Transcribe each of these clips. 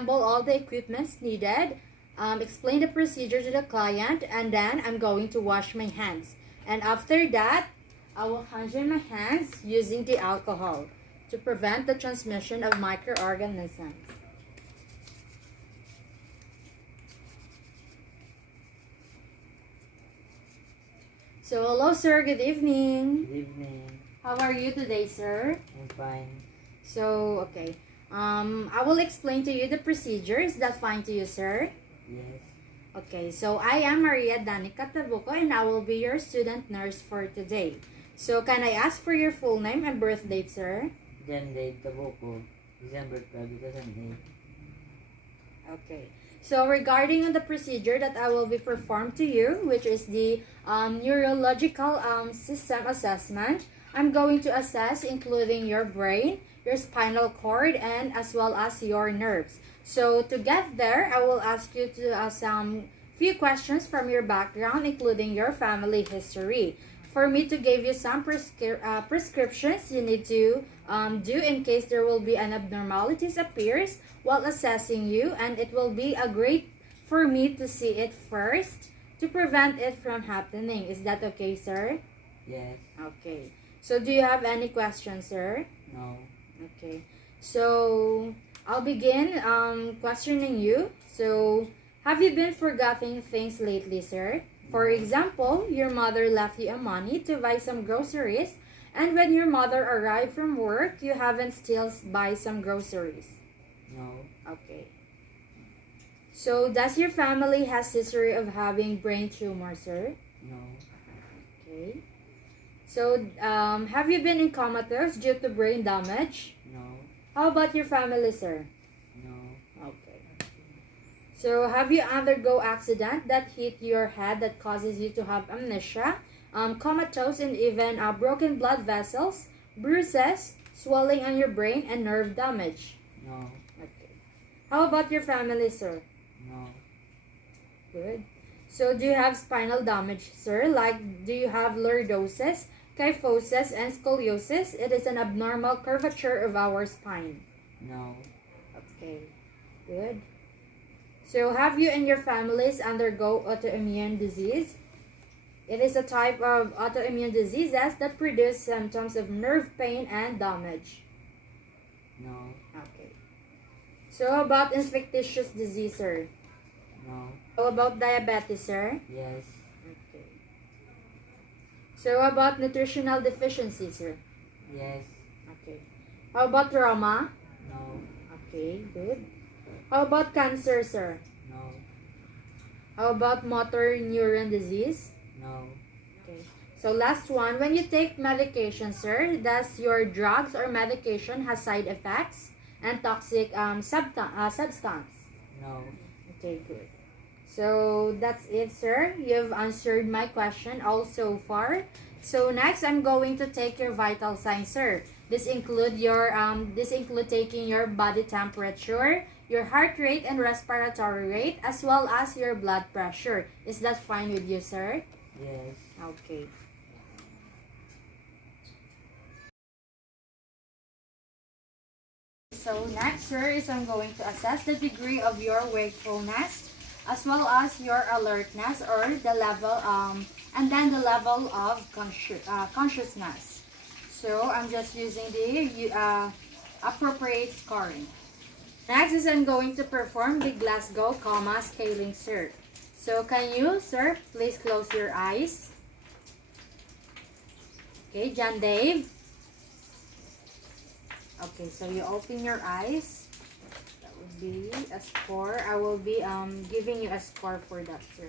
assemble all the equipments needed, explain the procedure to the client, and then I'm going to wash my hands. And after that, I will hygiene my hands using the alcohol to prevent the transmission of microorganisms. So, hello sir, good evening. Good evening. How are you today, sir? I'm fine. So, okay. I will explain to you the procedure. Is that fine to you, sir? Yes. Okay, so I am Maria Danica Tabuco and I will be your student nurse for today. So, can I ask for your full name and birth date, sir? Jan date Tabuco, December 12, 2008. Okay. So, regarding on the procedure that I will be performed to you, which is the neurological system assessment, I'm going to assess including your brain, your spinal cord, and as well as your nerves. So, to get there, I will ask you to some few questions from your background, including your family history. For me to give you some prescriptions you need to do in case there will be an abnormalities appears while assessing you, and it will be a great for me to see it first to prevent it from happening. Is that okay, sir? Yes. Okay. So do you have any questions, sir? No. Okay. So I'll begin questioning you. So have you been forgetting things lately, sir? For example, your mother left you a money to buy some groceries, and when your mother arrived from work, you haven't still buy some groceries. No. Okay. So does your family has history of having brain tumor, sir? No. Okay. So have you been in comatose due to brain damage? No. How about your family, sir? No. Okay. So, have you undergo accident that hit your head that causes you to have amnesia, comatose, and even broken blood vessels, bruises, swelling on your brain, and nerve damage? No. Okay. How about your family, sir? No. Good. So, do you have spinal damage, sir? Like, do you have lordosis, kyphosis, and scoliosis? It is an abnormal curvature of our spine. No. Okay. Good. So, have you and your families undergo autoimmune disease? It is a type of autoimmune diseases that produce symptoms of nerve pain and damage. No. Okay. So, how about infectious disease, sir? No. How about diabetes, sir? Yes. Okay. So, how about nutritional deficiency, sir? Yes. Okay. How about trauma? No. Okay, good. How about cancer, sir? No. How about motor neuron disease? No. Okay. So last one, when you take medication, sir, does your drugs or medication has side effects and toxic substance? No. Okay, good. So that's it, sir. You've answered my question all so far. So next, I'm going to take your vital signs, sir. This include taking your body temperature, your heart rate and respiratory rate, as well as your blood pressure. Is that fine with you, sir? Yes. Okay. So next, sir, is I'm going to assess the degree of your wakefulness, as well as your alertness, or the level, and then the level of consciousness. So I'm just using the appropriate scoring. Next is I'm going to perform the Glasgow Coma Scaling, sir. So can you, sir, please close your eyes? Okay, John Dave. Okay, so you open your eyes. That would be a score. I will be giving you a score for that, sir.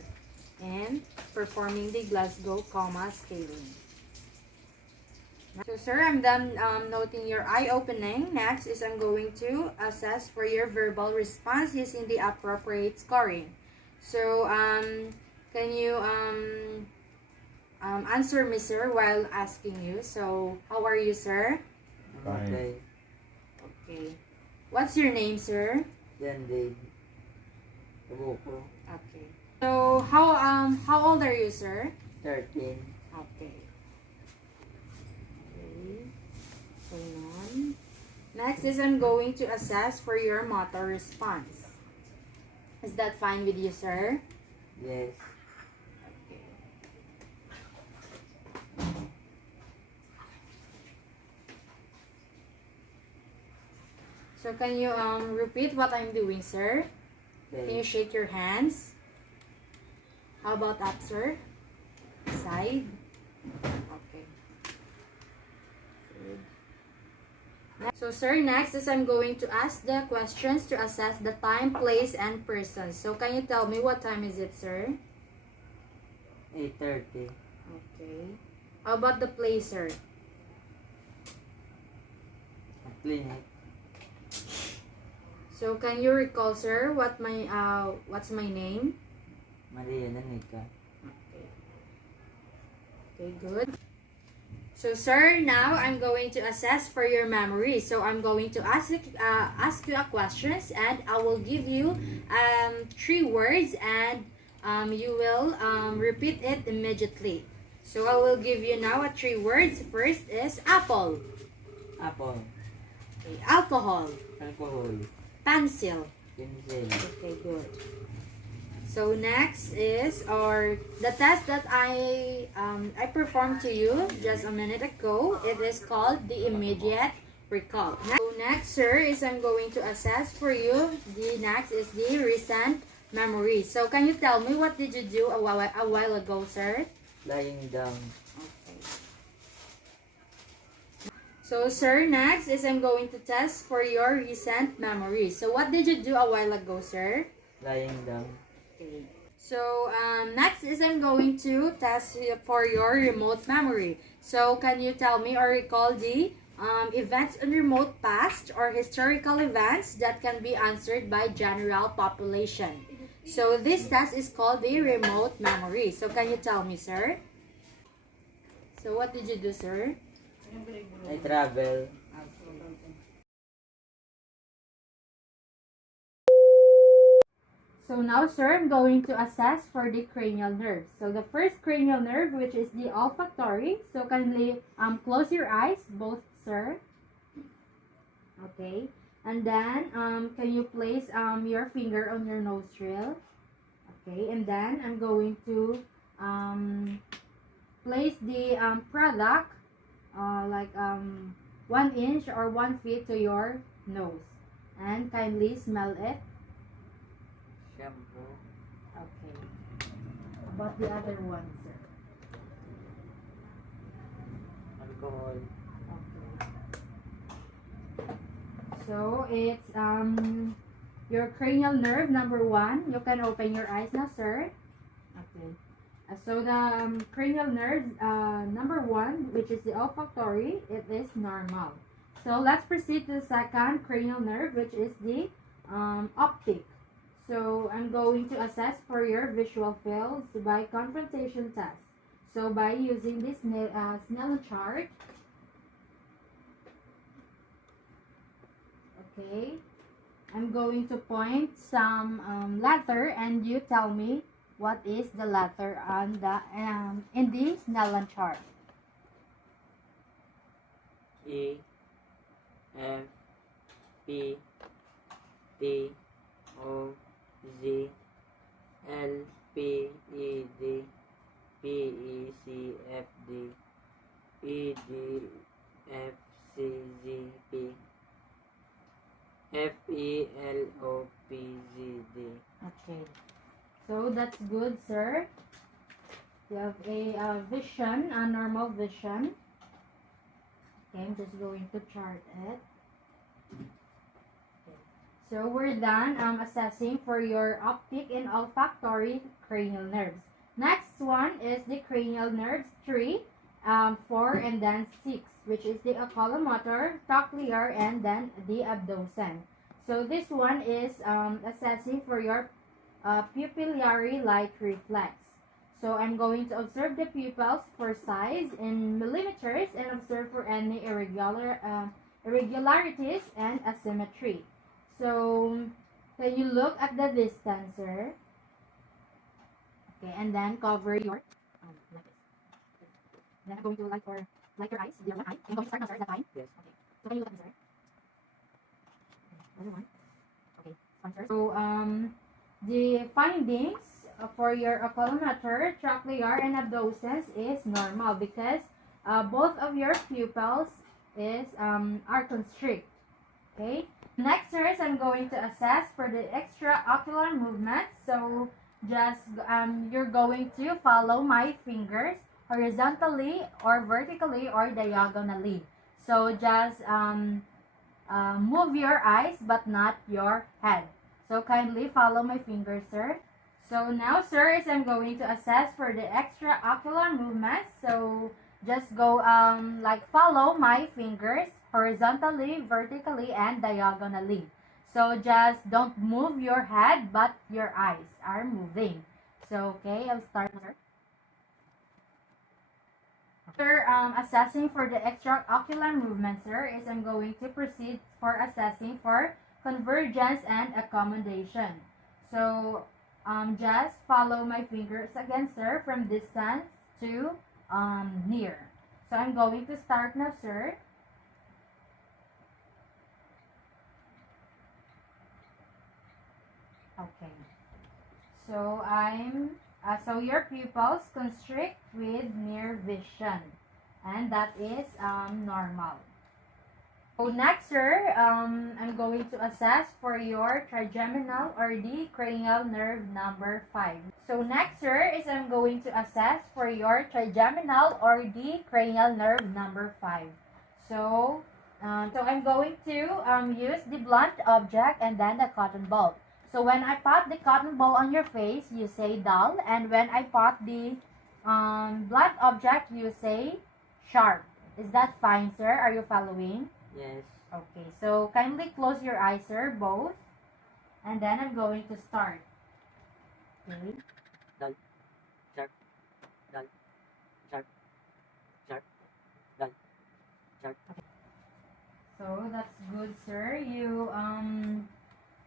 And performing the Glasgow Coma Scaling. So, sir, I'm done noting your eye opening. Next is I'm going to assess for your verbal response using the appropriate scoring. So, can you answer me, sir, while asking you? So, how are you, sir? I'm okay. Okay. What's your name, sir? Jan date Tabuco, Okay. So, how old are you, sir? 13. Okay. Okay. Hold on. Next is I'm going to assess for your motor response. Is that fine with you, sir? Yes. Okay. So can you repeat what I'm doing, sir? Can you Okay. shake your hands? How about up, sir? Side. Okay. Good. So, sir, next is I'm going to ask the questions to assess the time, place, and person. So, can you tell me what time is it, sir? 8:30. Okay. How about the place, sir? A clinic. So, can you recall, sir, what's my name? Maria Danica. Okay. Okay, good. So, sir, now I'm going to assess for your memory. So, I'm going to ask you a questions, and I will give you 3 words, and you will repeat it immediately. So, I will give you now 3 words. First is apple, Apple. okay, alcohol, Alcohol. pencil. Pencil. Okay, good. So next is the test that I performed to you just a minute ago. It is called the immediate recall. So next, sir, is I'm going to assess for you. The next is the recent memory. So can you tell me what did you do a while ago, sir? Lying down. Okay. So sir, next is I'm going to test for your recent memory. So what did you do a while ago, sir? Lying down. Okay. So, next is I'm going to test for your remote memory. So, can you tell me or recall the events in remote past or historical events that can be answered by general population? So, this test is called the remote memory. So, can you tell me, sir? So, what did you do, sir? I travel. So now, sir, I'm going to assess for the cranial nerves. So the first cranial nerve, which is the olfactory. So kindly close your eyes, both, sir. Okay. And then can you place your finger on your nostril? Okay. And then I'm going to place the product like 1 inch or 1 feet to your nose. And kindly smell it. Shampoo. Okay. About the other one, sir. Alcohol. Okay. So it's your cranial nerve number 1. You can open your eyes now, sir. Okay. So the cranial nerve number 1, which is the olfactory, it is normal. So let's proceed to the second cranial nerve, which is the optic. So I'm going to assess for your visual fields by confrontation test. So by using this Snellen chart, okay, I'm going to point some letter, and you tell me what is the letter on the in the Snellen chart. E. F. P. T. O. Z. L. P. E. D. P. E. C. F. D. E. D. F. C. Z. P. F. E. L. O. P. Z. D. Okay, so that's good, sir. You have a vision, a normal vision. Okay, I'm just going to chart it. So we're done assessing for your optic and olfactory cranial nerves. Next one is the cranial nerves 3, 4, and then 6, which is the oculomotor, cochlear, and then the abducens. So this one is assessing for your pupillary light reflex. So I'm going to observe the pupils for size in millimeters and observe for any irregularities and asymmetry. So, can you look at the distance, sir? Okay, and then cover your like this. Then I'm going to light your eyes, your one eye. I'm going to start now, sir. Is that fine? Yes. Okay. So can you look at me, sir? So, the findings for your oculometer, trochlear, and abducens is normal because both of your pupils are constrict. Okay. Next, nurse, I'm going to assess for the extraocular movements. So, just you're going to follow my fingers horizontally or vertically or diagonally. So, just move your eyes but not your head. So, kindly follow my fingers, sir. So, now, sir, is I'm going to assess for the extraocular movements. So, just go like follow my fingers horizontally, vertically, and diagonally. So just don't move your head, but your eyes are moving. So okay, I'll start here. After assessing for the extraocular movement, sir, is I'm going to proceed for assessing for convergence and accommodation. So just follow my fingers again, sir, from distance to near. So I'm going to start now, sir. Okay. So so your pupils constrict with near vision, and that is normal. So next, sir, I'm going to assess for your trigeminal or the cranial nerve number 5. So next, sir, is I'm going to assess for your trigeminal or the cranial nerve number 5. So, I'm going to use the blunt object and then the cotton ball. So when I put the cotton ball on your face, you say dull, and when I put the blunt object, you say sharp. Is that fine, sir? Are you following? Yes. Okay, so kindly close your eyes, sir, both. And then I'm going to start. Okay. Dull. Sharp. Dull. Sharp. Sharp. Dull. Sharp. Okay. So that's good, sir.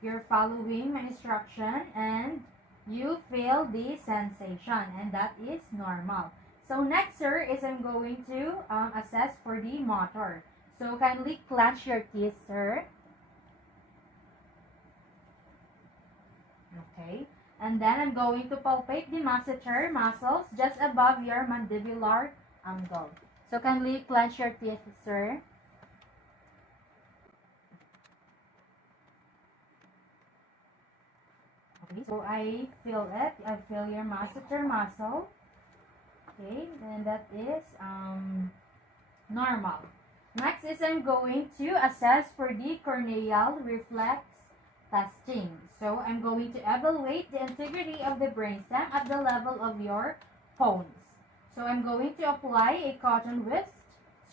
You're following my instruction and you feel the sensation, and that is normal. So next, sir, is I'm going to assess for the motor. So kindly clench your teeth, sir. Okay. And then I'm going to palpate the masseter muscles just above your mandibular angle. So kindly clench your teeth, sir. Okay. So I feel it. I feel your masseter muscle. Okay. And that is normal. Next is I'm going to assess for the corneal reflex testing. So I'm going to evaluate the integrity of the brainstem at the level of your bones. So I'm going to apply a cotton whisk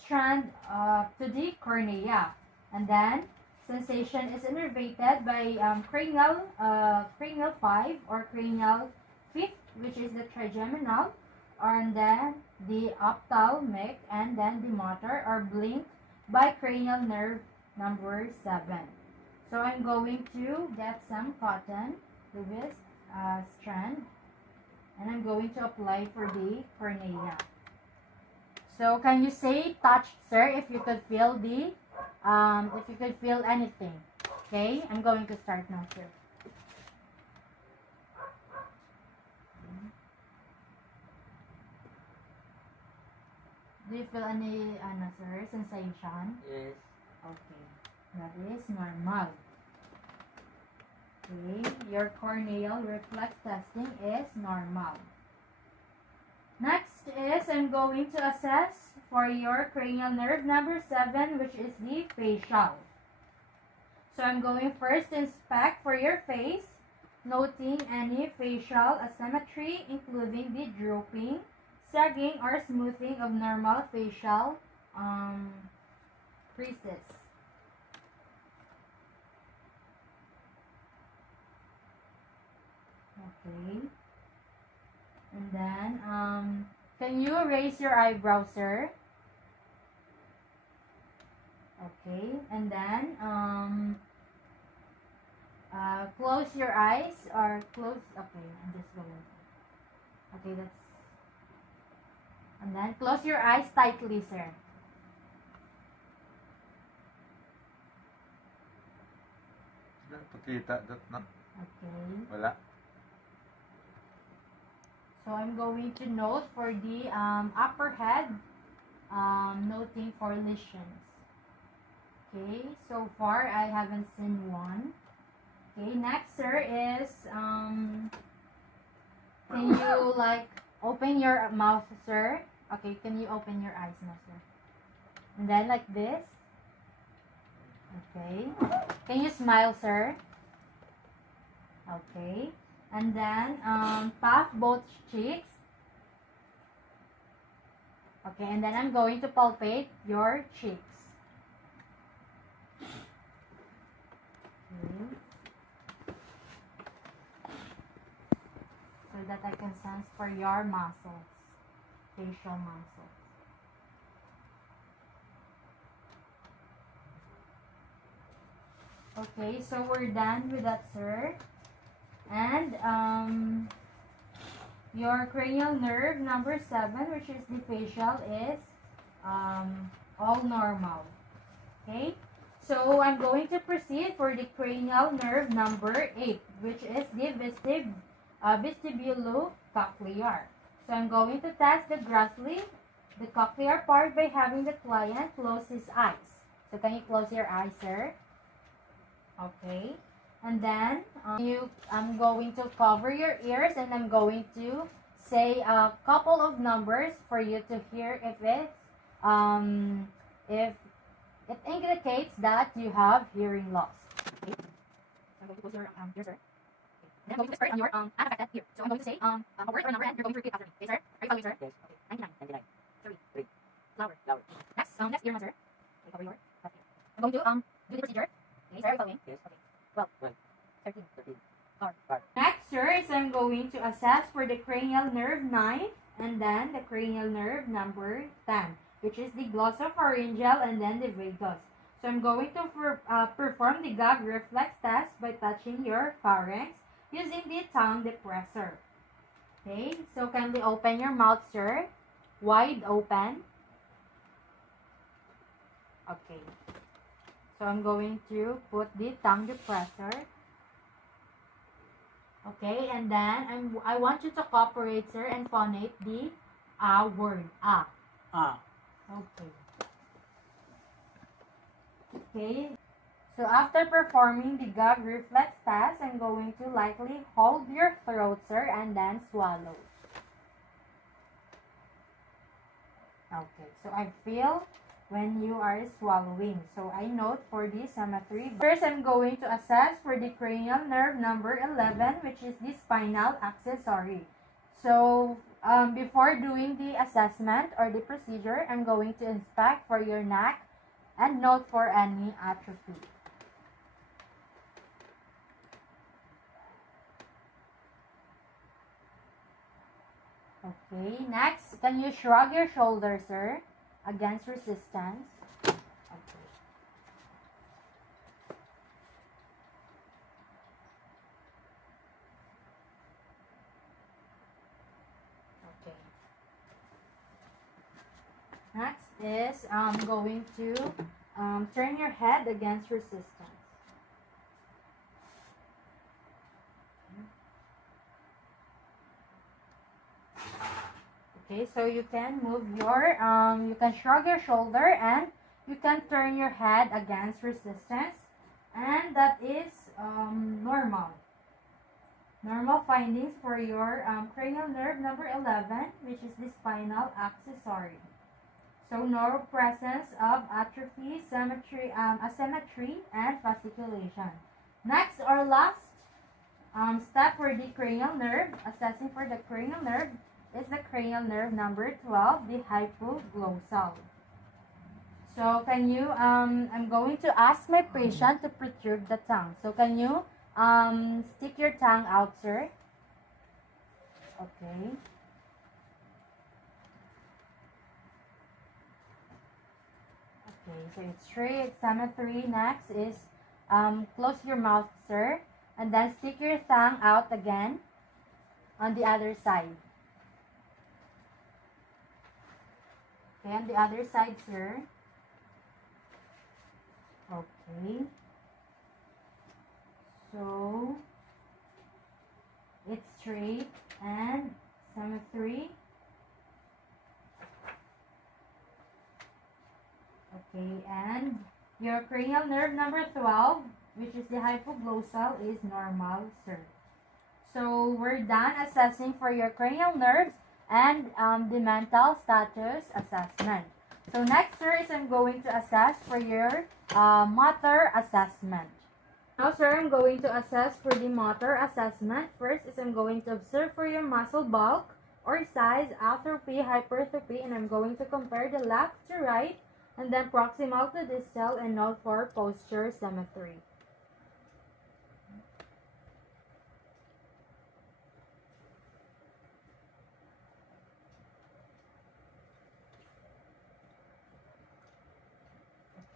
strand to the cornea, and then sensation is innervated by cranial 5 or cranial 5th, which is the trigeminal, and then the ophthalmic, and then the motor or blink by cranial nerve number 7. So I'm going to get some cotton, the whisk strand, and I'm going to apply for the cornea. So can you say touch, sir, if you could feel the if you could feel anything? Okay, I'm going to start now, sir. Do you feel any sir, sensation? Yes. Okay, that is normal. Okay, your corneal reflex testing is normal. Next is I'm going to assess for your cranial nerve number 7, which is the facial. So I'm going first to inspect for your face, noting any facial asymmetry, including the drooping, sagging, or smoothing of normal facial creases. Okay. And then, can you raise your eyebrow, sir? Okay. And then, close your eyes or close. Okay, I'm just going. Okay, that's. And then close your eyes tightly, sir. Pakita that na. Okay. Wala. So I'm going to note for the upper head, noting for lesions. Okay, so far I haven't seen one. Okay, next sir is, can you like open your mouth, sir? Okay, can you open your eyes now, sir? And then like this. Okay. Can you smile, sir? Okay. And then puff both cheeks. Okay, and then I'm going to palpate your cheeks. Okay. So that I can sense for your muscles, facial muscles. Okay, so we're done with that, sir. And your cranial nerve number 7, which is the facial, is all normal. Okay, so I'm going to proceed for the cranial nerve number 8, which is the vestibulocochlear. So I'm going to test the grossly, the cochlear part, by having the client close his eyes. So can you close your eyes, sir? Okay. And then I'm going to cover your ears, and I'm going to say a couple of numbers for you to hear if it indicates that you have hearing loss. Okay. So I'm going to close your ears, sir. Then I'm going to whisper on your unaffected ear. So I'm going to say a word or a number, and you're going to repeat after me. Okay, sir? Are you following, sir? Yes. Okay. 99. 99. 3. 3. Louder. Louder. Next ear, sir. Okay, cover your left ear. I'm going to do the procedure. Okay, sir, are you following? Yes. Okay. 12. 12. 13. 13. Bar. Bar. Next, sir, is I'm going to assess for the cranial nerve 9 and then the cranial nerve number 10, which is the glossopharyngeal and then the vagus. So I'm going to perform the gag reflex test by touching your pharynx using the tongue depressor. Okay, so kindly open your mouth, sir. Wide open. Okay. So I'm going to put the tongue depressor. Okay, and then I want you to cooperate, sir, and phonate the word. Ah. Okay. Okay. So after performing the gag reflex test, I'm going to lightly hold your throat, sir, and then swallow. Okay. So I feel when you are swallowing. So I note for the symmetry. First, I'm going to assess for the cranial nerve number 11, which is the spinal accessory. So before doing the assessment or the procedure, I'm going to inspect for your neck and note for any atrophy. Okay, next, can you shrug your shoulders, sir, against resistance? Okay. Okay. Next is I'm going to turn your head against resistance. Okay, so you can move your, you can shrug your shoulder and you can turn your head against resistance, and that is normal. Normal findings for your cranial nerve number 11, which is the spinal accessory. So no presence of atrophy, symmetry, asymmetry, and fasciculation. Next or last step for the cranial nerve, assessing for the cranial nerve, is the cranial nerve number 12, the hypoglossal. So can you, I'm going to ask my patient to protrude the tongue. So can you stick your tongue out, sir? Okay. Okay, so it's straight, symmetry. Next is close your mouth, sir. And then stick your tongue out again on the other side. Okay, on the other side, sir. Okay. So, straight and symmetry. Okay, and your cranial nerve number 12, which is the hypoglossal, is normal, sir. So we're done assessing for your cranial nerves and the mental status assessment. So next, sir, is I'm going to assess for your motor assessment. Now, sir, I'm going to assess for the motor assessment. First is I'm going to observe for your muscle bulk or size, atrophy, hypertrophy, and I'm going to compare the left to right, and then proximal to distal, and note for posture symmetry.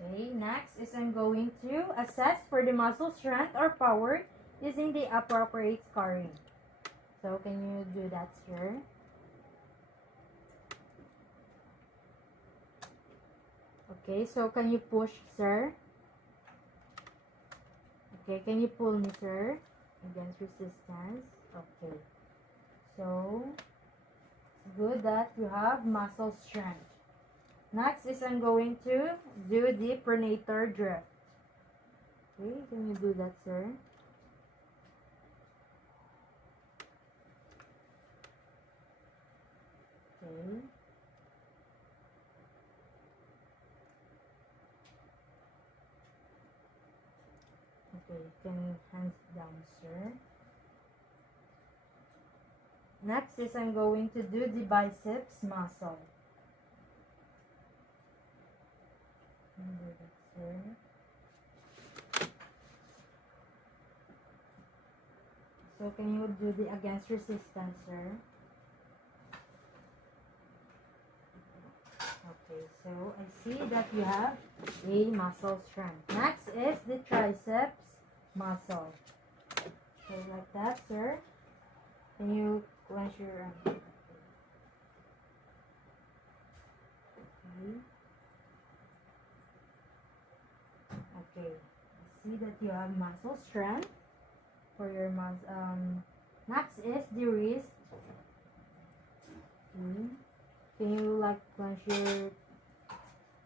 Okay, next is I'm going to assess for the muscle strength or power using the appropriate scoring. So can you do that, sir? Okay, so can you push, sir? Okay, can you pull me, sir? Against resistance. Okay. So, it's good that you have muscle strength. Next is I'm going to do the pronator drift. Okay, can you do that, sir? Okay. Okay, can hands down, sir. Next is I'm going to do the biceps muscle. Can you do that, sir? So can you do the against resistance, sir? Okay, so I see that you have a muscle strength. Next is the triceps muscle. So like that, sir. Can you clench your arm? Okay. Okay. I see that you have muscle strength for your next is the wrist. Okay. Can you like clench your,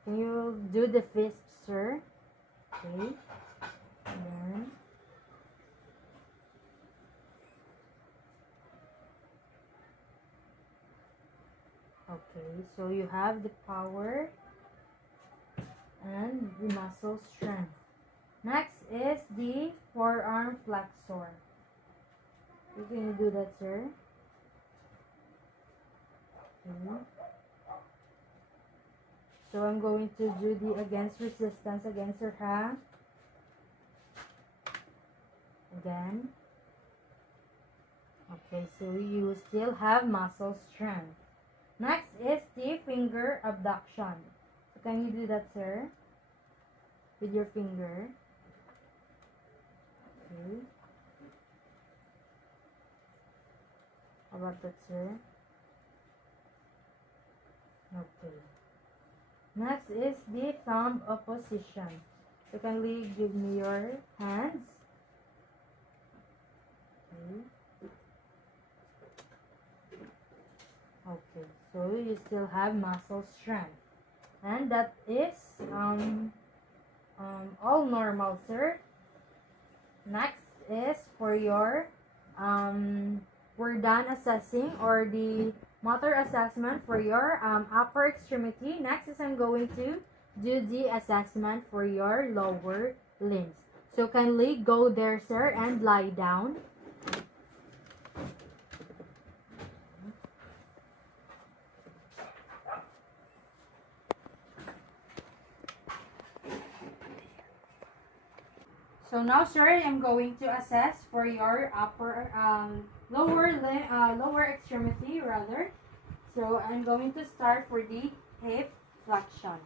can you do the fist, sir? Okay. Then. Okay, so you have the power and the muscle strength. Next is the forearm flexor. Can you do that, sir? Okay. So I'm going to do the against resistance against your hand. Again. Okay, so you still have muscle strength. Next is the finger abduction. So can you do that, sir? With your finger. Okay. How about that, sir? Okay. Next is the thumb opposition. So kindly give me your hands. Okay. Okay, so you still have muscle strength. And that is all normal, sir. Next is for your we're done assessing or the motor assessment for your upper extremity. Next is I'm going to do the assessment for your lower limbs. So kindly go there, sir, and lie down. So now, sir, I'm going to assess for your lower extremity rather. So I'm going to start for the hip flexion.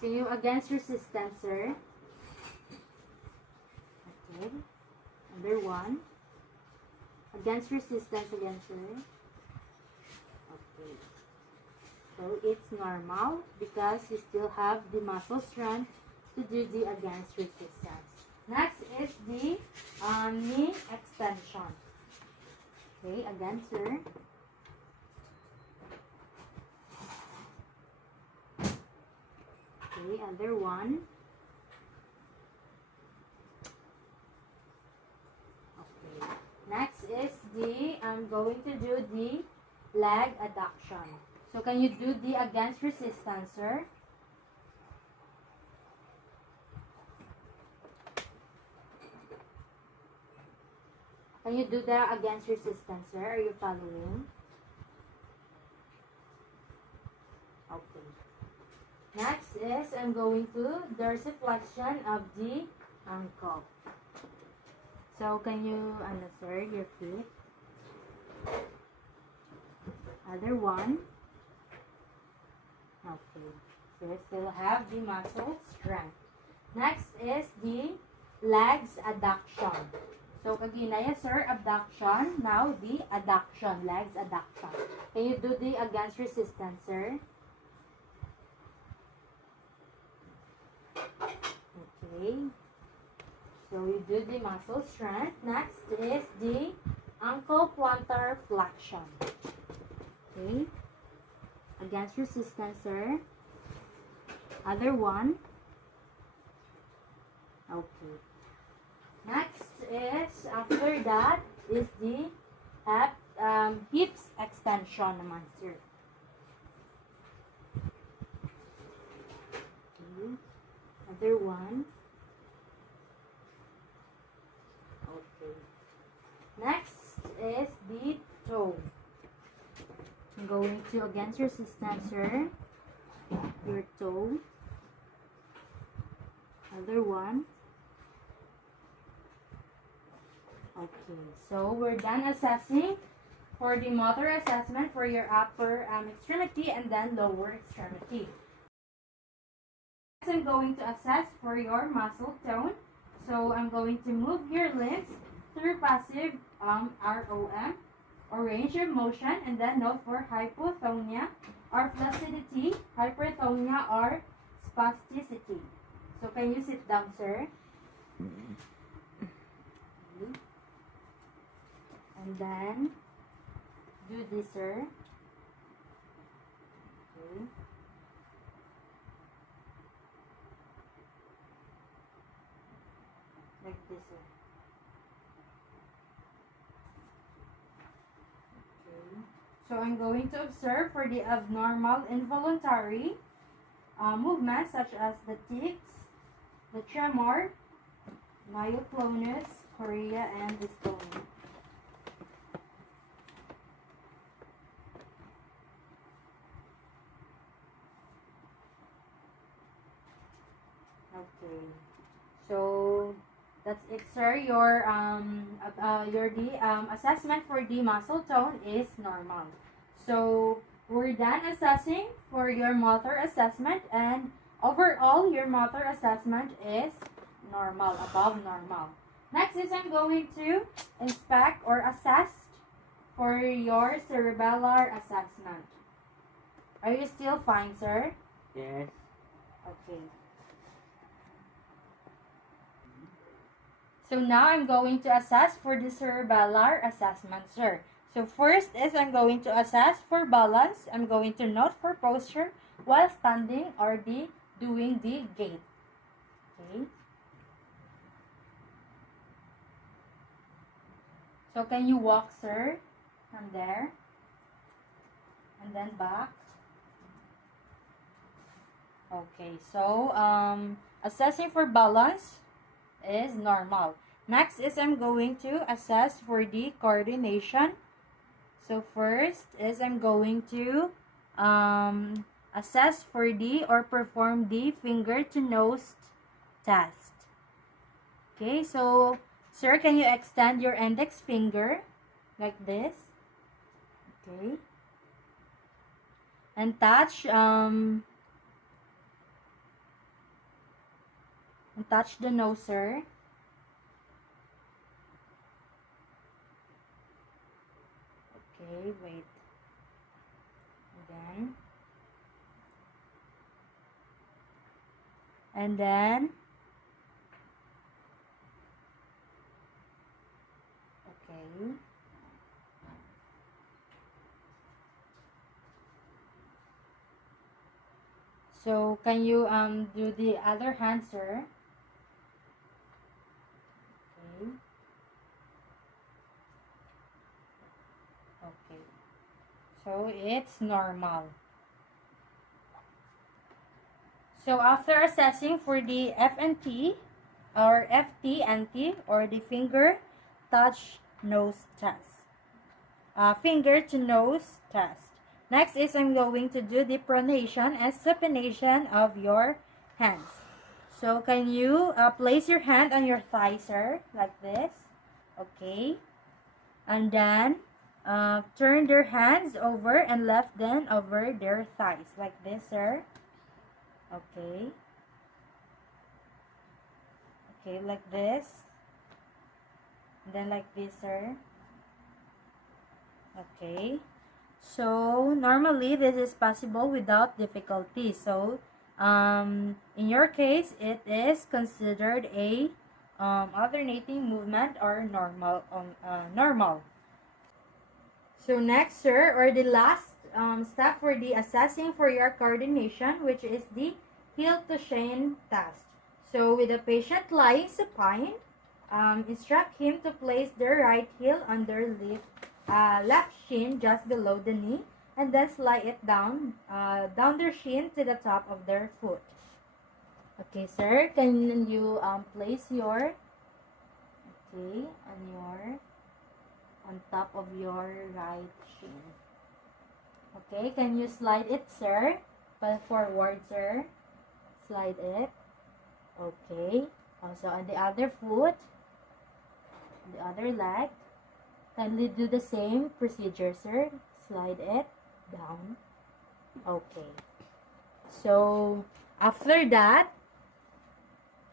Can you against resistance, sir? Okay. Number 1. Against resistance again, sir. Okay. So it's normal because you still have the muscle strength to do the against resistance. Next is the knee extension. Okay, again, sir. Okay, other one. Okay. Next is I'm going to do the leg adduction. So can you do the against resistance, sir? Can you do that against resistance, sir? Are you following? Okay. Next is I'm going to dorsiflexion of the ankle. So can you sir, your feet? Other one. Okay. So you still have the muscle strength. Next is the legs adduction. So kaginaya, sir, abduction. Now the adduction, legs adduction. Can you do the against resistance, sir? Okay. So you do the muscle strength. Next is the ankle plantar flexion. Okay. Against resistance, sir. Other one. Okay. Next is, after that, is the hips extension naman, sir. Okay. Other one. Okay. Next is the toe. I'm going to against resistance, sir. Your toe. Other one. Okay, so we're done assessing for the motor assessment for your upper extremity and then lower extremity. Next, I'm going to assess for your muscle tone. So I'm going to move your limbs through passive ROM or range of motion, and then note for hypotonia or flaccidity, hypertonia or spasticity. So can you sit down, sir? Okay. And then do this, sir. Okay. Like this, sir. Okay. So I'm going to observe for the abnormal involuntary movements such as the tics, the tremor, myoclonus, chorea, and dystonia. Okay, so that's it, sir. Your assessment for the muscle tone is normal. So we're done assessing for your motor assessment, and overall your motor assessment is normal, above normal. Next is I'm going to inspect or assess for your cerebellar assessment. Are you still fine, sir? Yes. Okay. So now I'm going to assess for the cerebellar assessment, sir. So first is I'm going to assess for balance. I'm going to note for posture while standing or doing the gait. Okay. So can you walk, sir, from there and then back? Okay. So assessing for balance is normal. Next is I'm going to assess for the coordination. So first is I'm going to assess for the or perform the finger to nose test. Okay, so sir, can you extend your index finger like this? Okay. And touch the nose, sir. Okay, wait. And then So can you do the other hand, sir? Okay. Okay. So it's normal. So after assessing for the FNT or FTNT or the finger touch nose test. Finger to nose test. Next is I'm going to do the pronation and supination of your hands. So can you place your hand on your thigh, sir, like this? Okay. And then turn their hands over and left them over their thighs, like this, sir. Okay. Okay, like this. And then like this, sir. Okay. So normally this is possible without difficulty. So in your case, it is considered a alternating movement or normal. So next, sir, or the last step for the assessing for your coordination, which is the heel to shin test. So with the patient lying supine, instruct him to place their right heel on their left shin just below the knee, and then slide it down their shin to the top of their foot. Okay, sir, can you place your on top of your right shin? Okay, can you slide it, sir? Forward, sir. Slide it. Okay. Also on the other foot, the other leg. Kindly do the same procedure, sir. Slide it down. Okay. So after that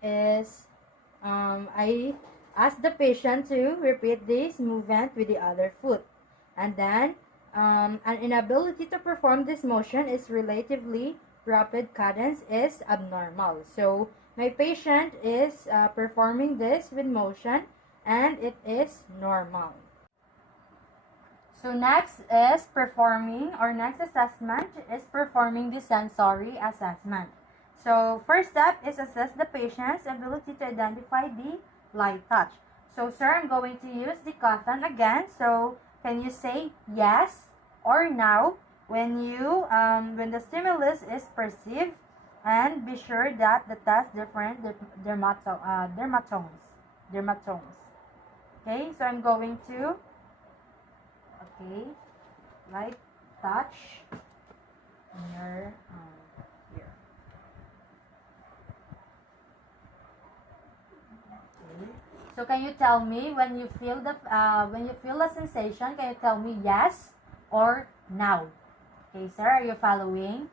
is I ask the patient to repeat this movement with the other foot, and then an inability to perform this motion is relatively rapid cadence is abnormal. So my patient is performing this with motion, and it is normal. So next assessment is performing the sensory assessment. So first step is assess the patient's ability to identify the light touch. So sir, I'm going to use the cotton again. So can you say yes or no when the stimulus is perceived, and be sure that the test different dermatomes. Okay, so I'm going to light touch in your here. Okay. So can you tell me when you feel the sensation? Can you tell me yes or no? Okay, sir, are you following?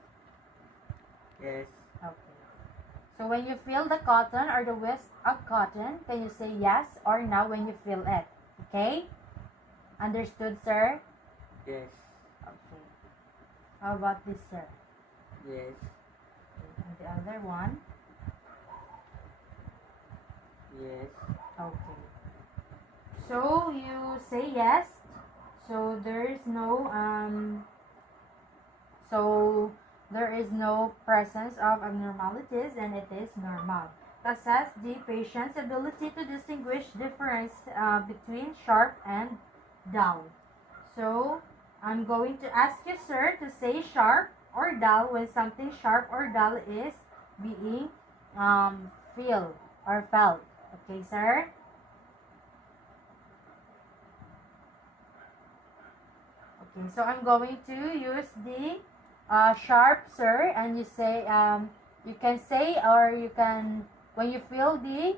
Yes. Okay. So when you feel the cotton or the wisp of cotton, can you say yes or no when you feel it? Okay? Understood, sir? Yes. Okay. How about this, sir? Yes. Okay. And the other one? Yes. Okay. So you say yes. So there is no presence of abnormalities, and it is normal. Assess the patient's ability to distinguish difference between sharp and dull. So I'm going to ask you, sir, to say sharp or dull when something sharp or dull is being feel or felt. Okay, sir? Okay, so I'm going to use the sharp, sir, and you say you can say, or you can, when you feel the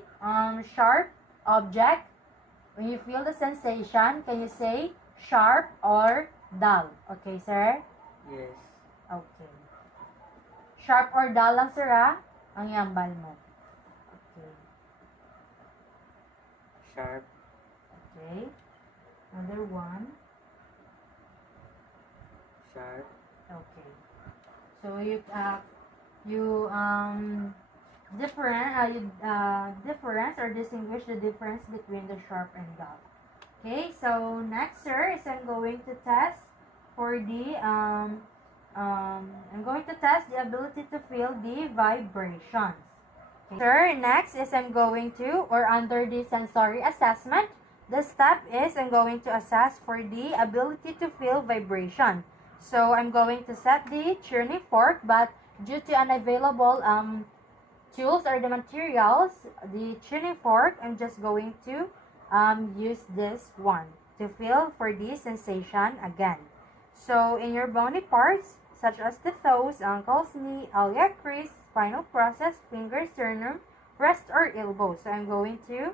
sharp object, when you feel the sensation, can you say sharp or dull? Okay, sir? Yes. Okay. Sharp or dull lang, sir, ha? Ang yambal mo. Okay. Sharp. Okay. Another one. Sharp. Okay. So you difference or distinguish the difference between the sharp and dull. Okay, so next, sir, is I'm going to test for the I'm going to test the ability to feel the vibrations. Okay. Sir, next is I'm going to, or under the sensory assessment, the step is I'm going to assess for the ability to feel vibration. So I'm going to set the tuning fork, but due to unavailable tools or the materials, the tuning fork, I'm just going to use this one to feel for the sensation again. So in your bony parts, such as the toes, ankles, knee, iliac crease, spinal process, fingers, sternum, wrist, or elbow. So I'm going to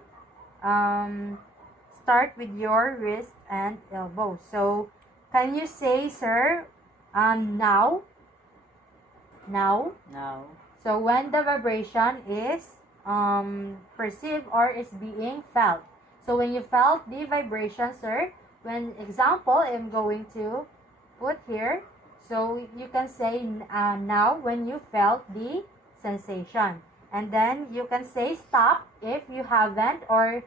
start with your wrist and elbow. So can you say, sir, now? Now? Now. So when the vibration is perceived or is being felt. So when you felt the vibration, sir, when example, I'm going to put here. So you can say now when you felt the sensation. And then you can say stop if you haven't, or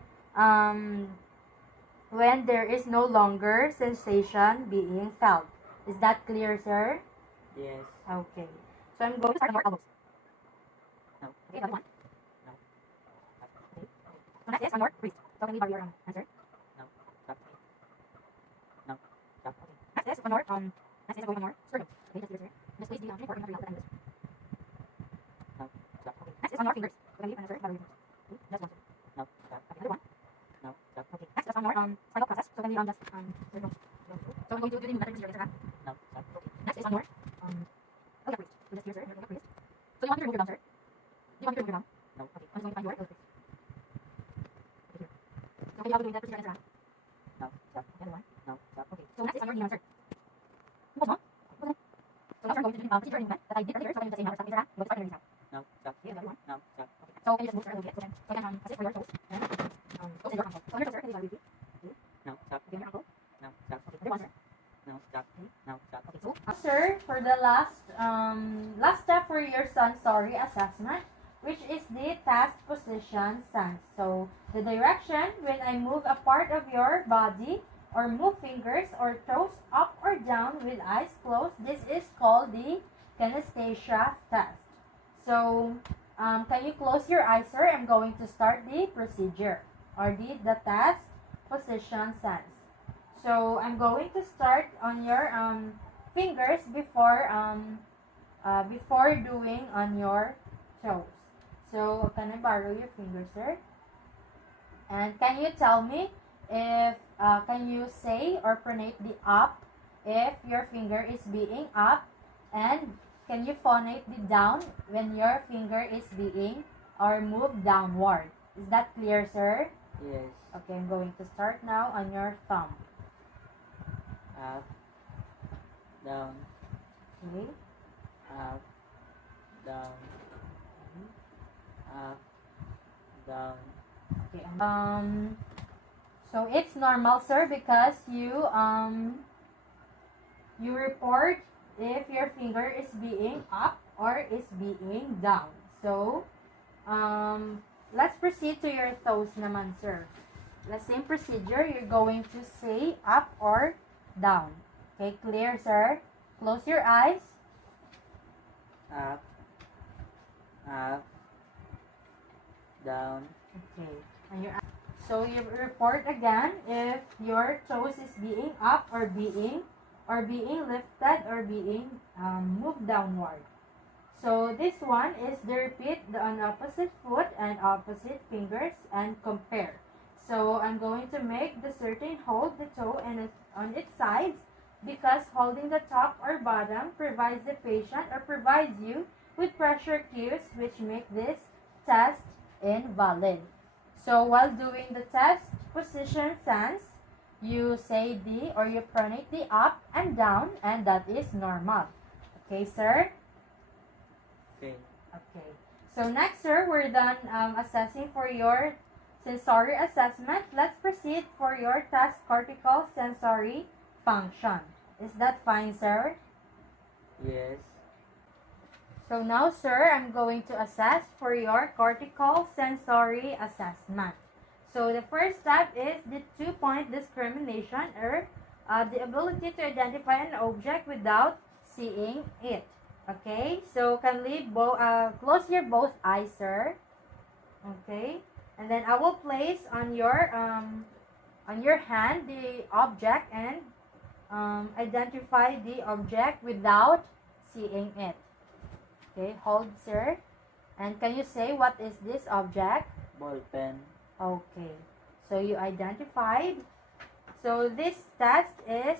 when there is no longer sensation being felt. Is that clear, sir? Yes. Okay. So I'm going to start on your elbows. No. Okay, another one. No. Okay. So next is on your wrist. So can we borrow your answer? No. Stop. No. Stop. Okay. Next is on your next is going on your sternum. Okay, just here, sir. Just place the tuning fork in your elbow. No. Stop. Okay. Next is on your fingers. So can you answer? Borrow your fingers. Okay, just one, sir. No. Stop. Okay, another one. No. Stop. Okay. Next is on your spinal process. So can you just sir, go. So I'm going to do the method procedure, sir. No. Stop. Okay. Next is on your elbow crease. So just here, sir. Your elbow crease. So you want me to remove your gum, sir? Do you want me to remove your gum? No. Okay. I'm just going to find your elbow crease. Okay, here. So can you help me doing that procedure, sir? No. Stop. Okay, other one. No. Stop. Okay. So next is on your knee, sir. What's wrong? What's it? So now, sir, I'm going to do the procedure in movement that I did earlier. So can you just say now or stop, sir? Go to start your knees now. No. Stop. Okay, the other one. No. Stop. Okay. So can you just move, sir, a little bit? So I can assist for your toes and toes and your ankle. So on your toes, sir, can you vibrate with you? No. Stop. Okay, on your ankle. No. Stop. Okay, other one, sir. No. Stop. No. Stop. Okay, so sir, for the last step for your sensory assessment, which is the task position sense. So the direction when I move a part of your body or move fingers or toes up or down with eyes closed, this is called the kinesthesia test. So can you close your eyes, sir? I'm going to start the procedure or the task position sense. So I'm going to start on your fingers before doing on your toes. So can I borrow your fingers, sir? And can you tell me if can you say or pronate the up if your finger is being up, and can you phonate the down when your finger is being or moved downward? Is that clear, sir? Yes. Okay, I'm going to start now on your thumb. Up. Down. Okay. Up. Down. Up. Down. Okay. So it's normal, sir, because you report if your finger is being up or is being down. So let's proceed to your toes naman, sir. The same procedure, you're going to say up or down. Okay, clear, sir? Close your eyes. Up. Up. Down. Okay. And so you report again if your toes is being up or being lifted or being moved downward. So this one is the repeat on opposite foot and opposite fingers and compare. So I'm going to make the certain hold the toe and on its sides, because holding the top or bottom provides the patient or provides you with pressure cues which make this test invalid. So while doing the test position sense, you say the or you pronate the up and down, and that is normal. Okay, sir? Okay. Okay. So next, sir, we're done assessing for your sensory assessment. Let's proceed for your test cortical sensory function. Is that fine, sir? Yes. So now, sir, I'm going to assess for your cortical sensory assessment. So the first step is the 2-point discrimination, or the ability to identify an object without seeing it. Okay, so kindly close your both eyes, sir. Okay, and then I will place on your hand the object and identify the object without seeing it. Okay, hold, sir. And can you say what is this object? Ball pen. Okay, so you identified. So this test is,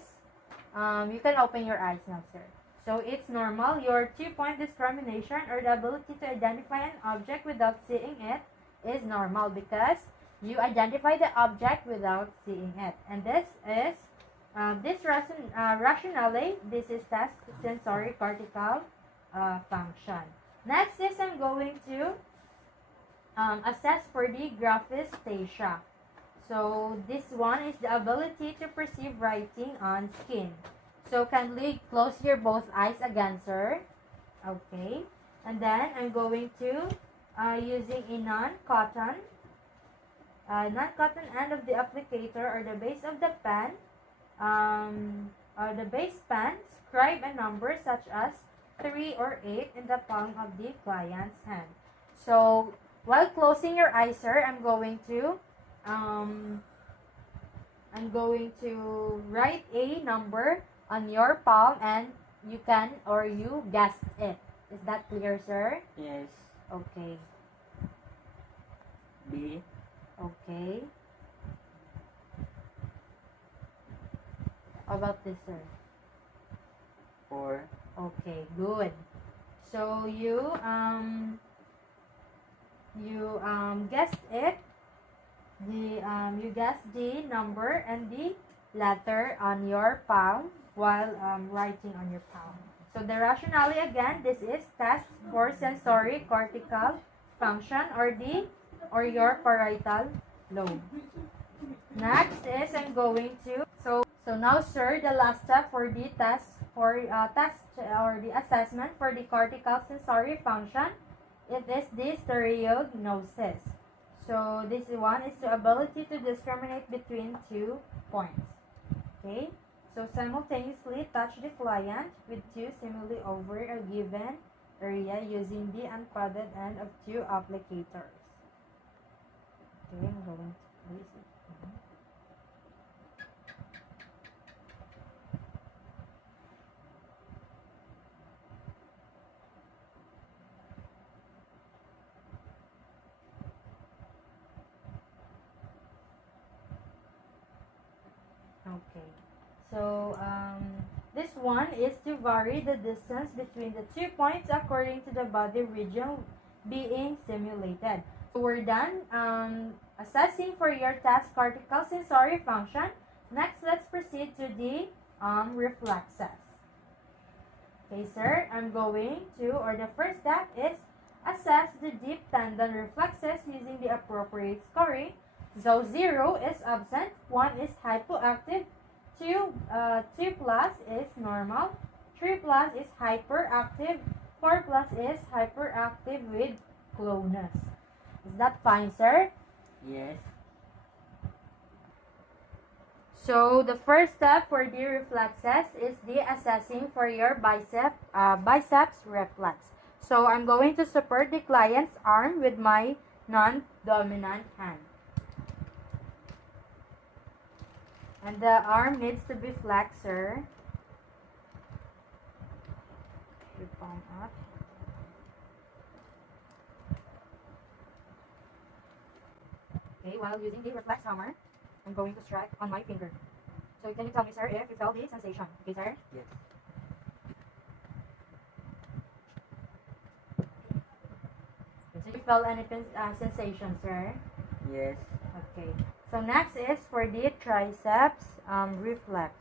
you can open your eyes now, sir. So it's normal. Your 2-point discrimination or the ability to identify an object without seeing it is normal because you identify the object without seeing it. And this is, rationally, this is test sensory cortical function. Next is I'm going to assess for the graphesthesia. So this one is the ability to perceive writing on skin. So kindly close your both eyes again, sir. Okay. And then I'm going to using a non-cotton end of the applicator or the base of the pen, or the base pen, scribe a number such as 3 or 8 in the palm of the client's hand. So while closing your eyes, sir, I'm going to write a number on your palm and you can or you guessed it. Is that clear, sir? Yes. Okay. B. Okay. How about this, sir? 4. Okay, good. So you guessed it. You guessed the number and the letter on your palm while writing on your palm. So the rationale again, this is test for sensory cortical function or your parietal lobe. Next is I'm going to so now, sir, the last step for the test or the assessment for the cortical sensory function, it is the stereognosis. So this one is the ability to discriminate between 2 points. Okay, so simultaneously touch the client with 2 stimuli over a given area using the unpadded end of 2 applicators. Okay, I'm going to place it. Okay, so this one is to vary the distance between the 2 points according to the body region being simulated. So we're done assessing for your test cortical sensory function. Next, let's proceed to the reflexes. Okay, sir, I'm going to, or the first step is assess the deep tendon reflexes using the appropriate scoring. So 0 is absent, 1 is hypoactive, 2 plus is normal, 3 plus is hyperactive, 4 plus is hyperactive with clonus. Is that fine, sir? Yes. So the first step for the reflexes is the assessing for your biceps reflex. So I'm going to support the client's arm with my non-dominant hand. And the arm needs to be flexed, sir. Your palm up. Okay, while using the reflex hammer, I'm going to strike on my finger. So can you tell me, sir, if you felt the sensation? Okay, sir? Yes. So you felt any sensation, sir? Yes. Okay. So next is for the triceps reflex.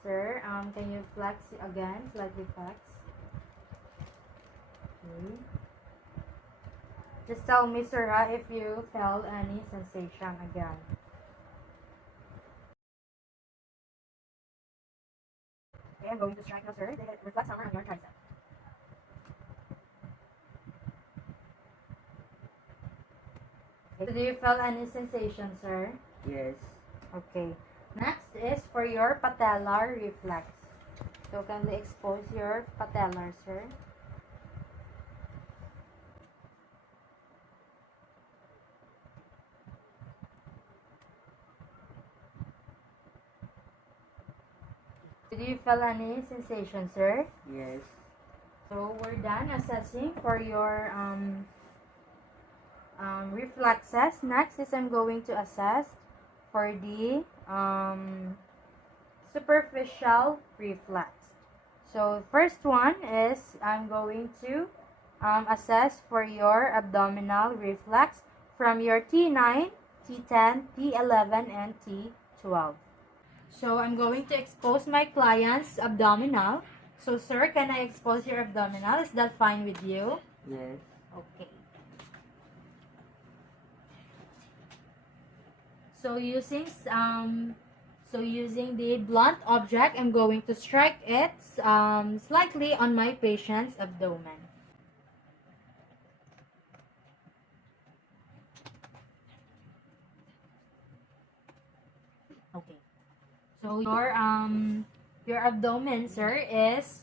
Sir, can you flex again? Slightly flex. Okay. Just tell me, sir, if you felt any sensation again. Okay, I'm going to strike now, sir. The reflex hammer on your tricep. Okay, so do you feel any sensation, sir? Yes. Okay. Next is for your patellar reflex. So kindly expose your patellar, sir. Do you feel any sensation, sir? Yes. So we're done assessing for your reflexes. Next is I'm going to assess for the superficial reflex. So first one is I'm going to assess for your abdominal reflex from your T9, T10, T11, and T12. So I'm going to expose my client's abdominal. So sir, can I expose your abdominal? Is that fine with you? Yes. Okay. So using the blunt object, I'm going to strike it slightly on my patient's abdomen. Okay. So your abdomen, sir, is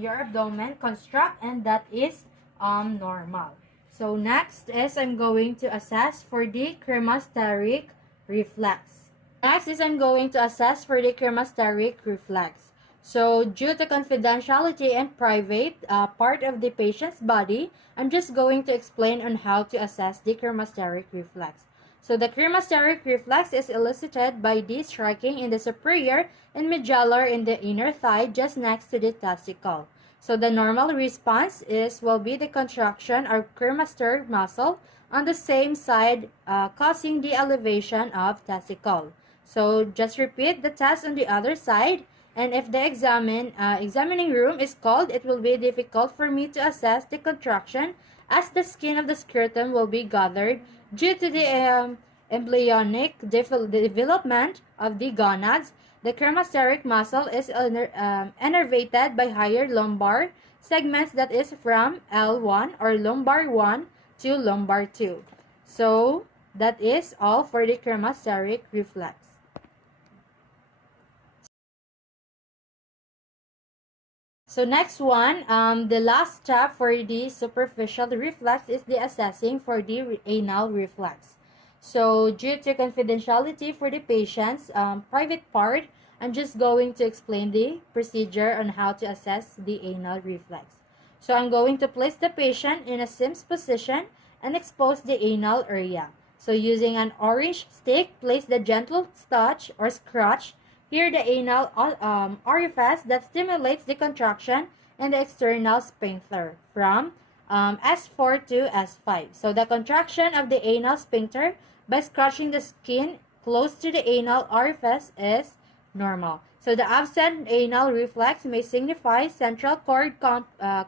your abdomen construct, and that is normal. So next is I'm going to assess for the cremasteric reflex. Next is I'm going to assess for the cremasteric reflex. So due to confidentiality and private part of the patient's body, I'm just going to explain on how to assess the cremasteric reflex. So the cremasteric reflex is elicited by the striking in the superior and medullary in the inner thigh just next to the testicle. So the normal response will be the contraction of cremasteric muscle on the same side, causing the elevation of testicle. So just repeat the test on the other side, and if the examining room is cold, it will be difficult for me to assess the contraction as the skin of the scrotum will be gathered due to the embryonic development of the gonads. The cremasteric muscle is innervated by higher lumbar segments, that is from L1 or lumbar 1 to lumbar 2. So that is all for the cremasteric reflex. So next one, the last step for the superficial reflex is the assessing for the anal reflex. So due to confidentiality for the patient's private part, I'm just going to explain the procedure on how to assess the anal reflex. So I'm going to place the patient in a Sims position and expose the anal area. So using an orange stick, place the gentle touch or scratch here the anal orifice that stimulates the contraction in the external sphincter from S4 to S5. So the contraction of the anal sphincter by scratching the skin close to the anal orifice is normal. So the absent anal reflex may signify central cord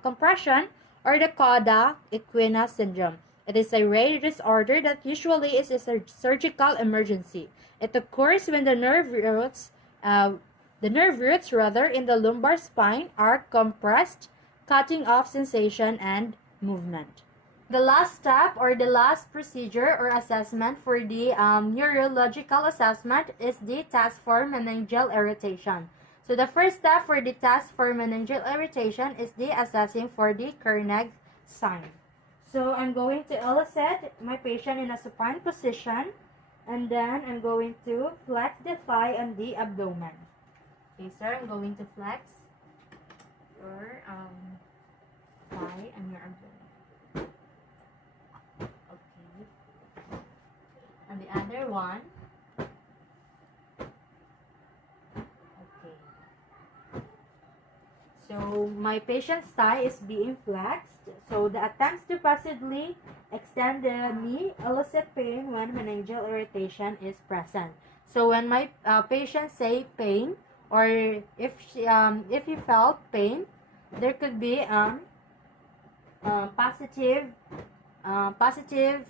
compression or the cauda equina syndrome. It is a rare disorder that usually is a surgical emergency. It occurs when the nerve roots in the lumbar spine are compressed, cutting off sensation and movement. The last step or the last procedure or assessment for the neurological assessment is the test for meningeal irritation. So the first step for the test for meningeal irritation is the assessing for the Kernig sign. So I'm going to elicit my patient in a supine position, and then I'm going to flex the thigh and the abdomen. Okay, sir, I'm going to flex your thigh and your abdomen. Okay. And the other one. Okay. So my patient's thigh is being flexed. So the attempts to passively extend the knee elicit pain when meningeal irritation is present. So when my patient say pain, or if you felt pain, there could be positive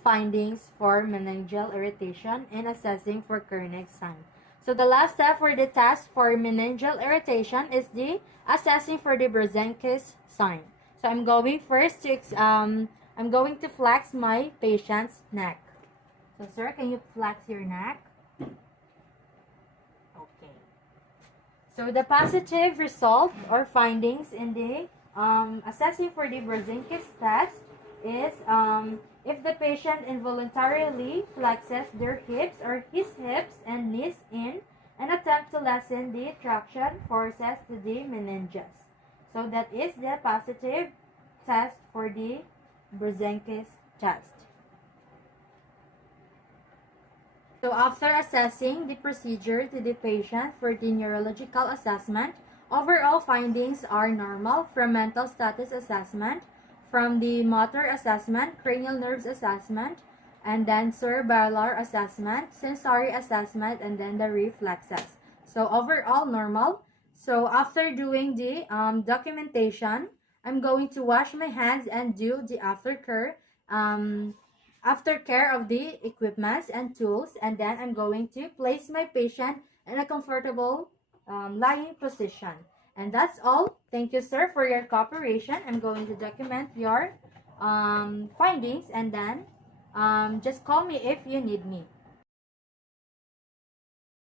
findings for meningeal irritation in assessing for Kernig sign. So the last step for the test for meningeal irritation is the assessing for the Brzezinski's sign. So I'm going first to I'm going to flex my patient's neck. So sir, can you flex your neck? Okay. So the positive result or findings in the assessing for the Brzezinski's test is if the patient involuntarily flexes their hips or his hips and knees in and attempt to lessen the traction forces to the meninges. So that is the positive test for the Brzezinski's test. So after assessing the procedure to the patient for the neurological assessment, overall findings are normal from mental status assessment, from the motor assessment, cranial nerves assessment, and then cerebellar assessment, sensory assessment, and then the reflexes. So overall normal. So after doing the documentation, I'm going to wash my hands and do the aftercare of the equipments and tools, and then I'm going to place my patient in a comfortable lying position. And that's all. Thank you, sir, for your cooperation. I'm going to document your findings, and then just call me if you need me.